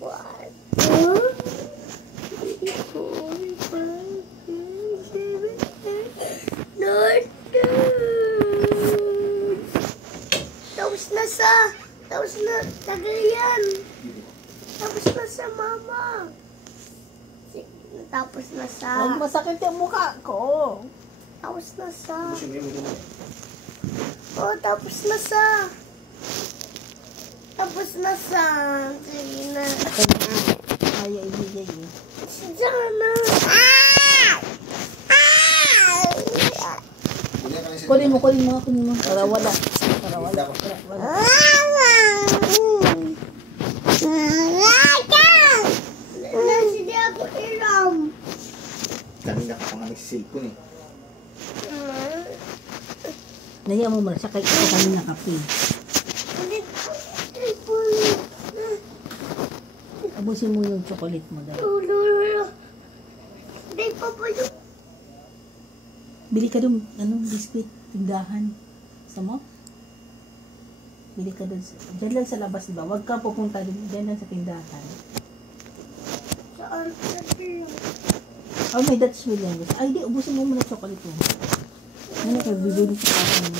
1, 2, 3, 4, 5, 6, 7, 8, 9, 10. Tapos na, tagal yan. Tapos na sa mama. Tapos na sa... Huwag masakit yung mukha ko. Tapos na sa... Oh, tapos na sa... Tapos na sa... Sige na. Ay, ibigay eh. Si Jana. Kunin mo. Para wala. Hindi ako ilam. Kanina ka pa nga nagsisilpon eh. Naya mo muna siya kay ito kanina kape. Abusin mo yung chocolate mo dahil. Hindi pa po yung... Bili ka dun, biskuit, tindahan. Gusto mo? Bili ka dun. Diyan lang sa labas, diba? Huwag ka pupunta dun. Diyan lang sa tindahan. Saan natin? Oh, may Dutch Mill yan. Ay, di, ubusin mo muna chocolate mo. Ano ka, bibili sa kasi mo.